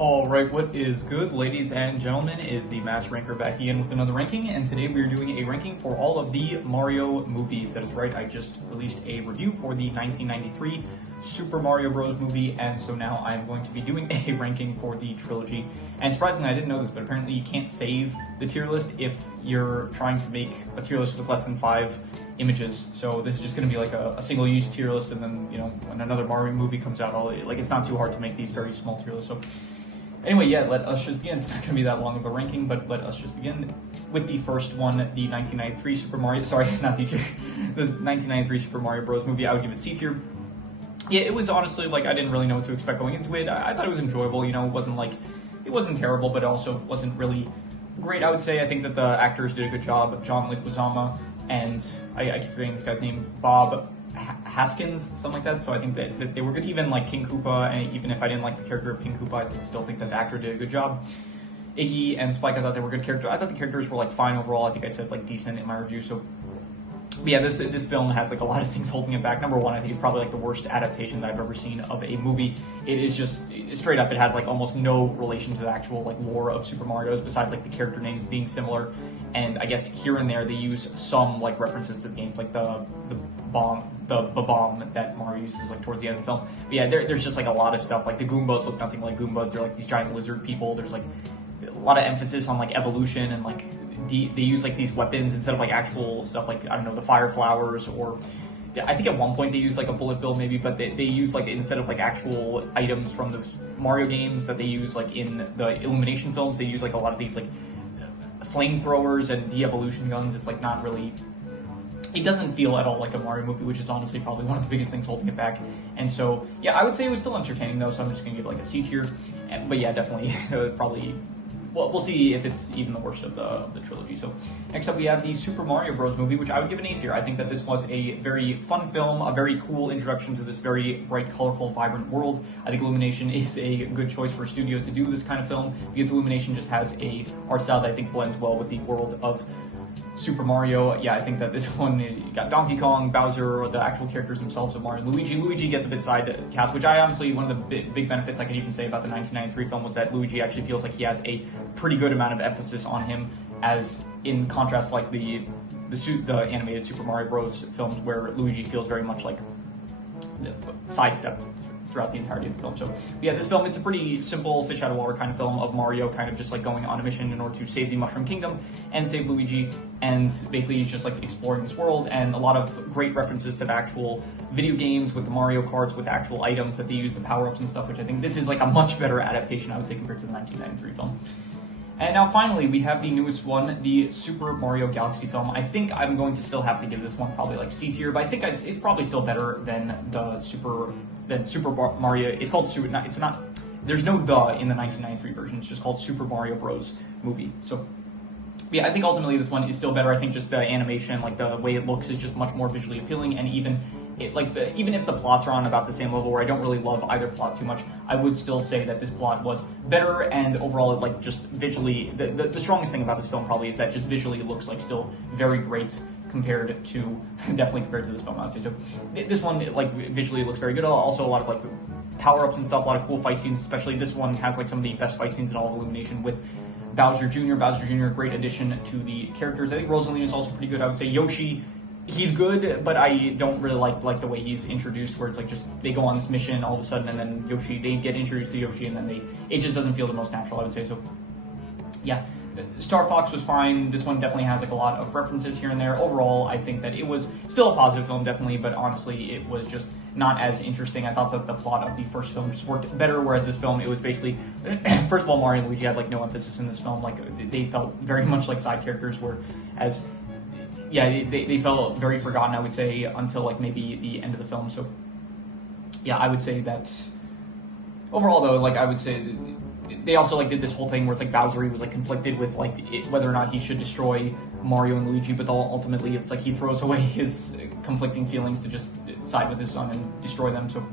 Alright, what is good, ladies and gentlemen, is the Mass Ranker back again with another ranking, and today we are doing a ranking for all of the Mario movies. That is right, I just released a review for the 1993 Super Mario Bros. Movie, and so now I am going to be doing a ranking for the trilogy. And surprisingly, I didn't know this, but apparently you can't save the tier list if you're trying to make a tier list with less than 5 images. So this is just going to be like a single-use tier list, and then, you know, when another Mario movie comes out, it's not too hard to make these very small tier lists. So anyway, yeah, let us just begin. It's not going to be that long of a ranking, but let us just begin with the first one, the 1993 Super Mario, sorry, not D tier, the 1993 Super Mario Bros. Movie. I would give it C tier. Yeah, it was honestly, like, I didn't really know what to expect going into it. I thought it was enjoyable, you know, it wasn't terrible, but it also wasn't really great, I would say. I think that the actors did a good job. John Leguizamo and, I keep forgetting this guy's name, Bob Haskins, something like that. So I think that they were good. Even like King Koopa, and even if I didn't like the character of King Koopa, I still think that the actor did a good job. Iggy and Spike, I thought they were good characters. I thought the characters were like fine overall. I think I said like decent in my review. So yeah, this film has like a lot of things holding it back. Number one, I think it's probably like the worst adaptation that I've ever seen of a movie. It is just straight up, it has like almost no relation to the actual like lore of Super Mario's, besides like the character names being similar. And I guess here and there they use some like references to the games, like the bomb that Mario uses like towards the end of the film. But yeah, there's just like a lot of stuff. Like the Goombas look nothing like Goombas. They're like these giant lizard people. There's like a lot of emphasis on like evolution, and like they use like these weapons instead of like actual stuff, like, I don't know, the fire flowers, or I think at one point they use like a bullet bill maybe, but they use like, instead of like actual items from the Mario games that they use like in the Illumination films, they use like a lot of these like flamethrowers and de-evolution guns. It's like not really, it doesn't feel at all like a Mario movie, which is honestly probably one of the biggest things holding it back. And so yeah, I would say it was still entertaining though, so I'm just gonna give it like a C tier. But yeah, definitely probably, well, we'll see if it's even the worst of the trilogy. So next up we have the Super Mario Bros. Movie, which I would give an A tier. I think that this was a very fun film, a very cool introduction to this very bright, colorful, vibrant world. I think Illumination is a good choice for a studio to do this kind of film, because Illumination just has a art style that I think blends well with the world of Super Mario. Yeah, I think that this one, you got Donkey Kong, Bowser, the actual characters themselves of Mario and Luigi. Luigi gets a bit side cast, which I honestly, one of the big benefits I can even say about the 1993 film was that Luigi actually feels like he has a pretty good amount of emphasis on him, as in contrast like the animated Super Mario Bros. Films, where Luigi feels very much like sidestepped throughout the entirety of the film. So yeah, this film, it's a pretty simple fish out of water kind of film of Mario kind of just like going on a mission in order to save the Mushroom Kingdom and save Luigi, and basically he's just like exploring this world, and a lot of great references to the actual video games with the Mario Karts, with the actual items that they use, the power-ups and stuff, which I think this is like a much better adaptation, I would say, compared to the 1993 film. And now finally, we have the newest one, the Super Mario Galaxy film. I think I'm going to still have to give this one probably like C tier, but I think it's probably still better than Super Mario. It's called Super, it's not, there's no the in the 1993 version, it's just called Super Mario Bros. Movie. So yeah, I think ultimately this one is still better. I think just the animation, like the way it looks, is just much more visually appealing, and even if the plots are on about the same level, where I don't really love either plot too much, I would still say that this plot was better, and overall, like, just visually, the strongest thing about this film probably is that just visually it looks like still very great compared to, definitely compared to this film, I would say. So this one, like, visually looks very good. Also a lot of like power-ups and stuff, a lot of cool fight scenes, especially this one has like some of the best fight scenes in all of Illumination with Bowser Jr. Bowser Jr., a great addition to the characters. I think Rosalina is also pretty good. I would say Yoshi, he's good, but I don't really like the way he's introduced, where it's like just they go on this mission all of a sudden, and then Yoshi, they get introduced to Yoshi, and then it just doesn't feel the most natural, I would say. So yeah, Star Fox was fine. This one definitely has like a lot of references here and there. Overall, I think that it was still a positive film, definitely, but honestly, it was just not as interesting. I thought that the plot of the first film just worked better, whereas this film, it was basically, first of all, Mario and Luigi had like no emphasis in this film. Like, they felt very much like side characters, whereas yeah, they felt very forgotten, I would say, until like maybe the end of the film. So yeah, I would say that overall though, like, I would say they also like did this whole thing where it's like Bowser, he was like conflicted with like whether or not he should destroy Mario and Luigi, but ultimately it's like he throws away his conflicting feelings to just side with his son and destroy them. So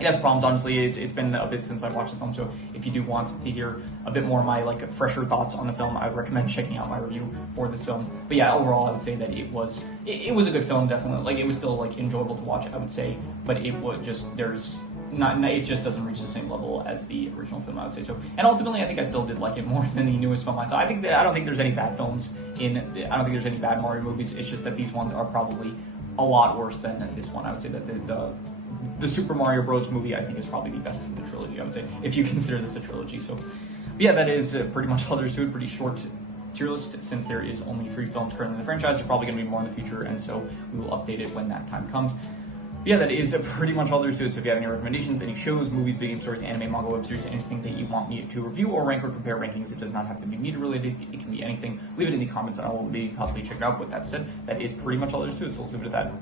it has problems, honestly. It's been a bit since I watched the film, so if you do want to hear a bit more of my like fresher thoughts on the film, I would recommend checking out my review for this film. But yeah, overall, I would say that it was a good film, definitely. Like, it was still like enjoyable to watch, I would say, but it was just, there's it just doesn't reach the same level as the original film, I would say. So, and ultimately, I think I still did like it more than the newest film I saw. I don't think there's any bad films I don't think there's any bad Mario movies. It's just that these ones are probably a lot worse than this one. I would say that the Super Mario Bros. Movie, I think, is probably the best of the trilogy, I would say, if you consider this a trilogy. So, yeah, that is pretty much all there is to it. Pretty short tier list, since there is only 3 films currently in the franchise. There's probably going to be more in the future, and so we will update it when that time comes. But yeah, that is pretty much all there is to it. So if you have any recommendations, any shows, movies, video game stories, anime, manga, web series, anything that you want me to review or rank or compare rankings, it does not have to be media related. It can be anything. Leave it in the comments, and I will maybe possibly check it out. With that said, that is pretty much all there is to it. So let's leave it at that.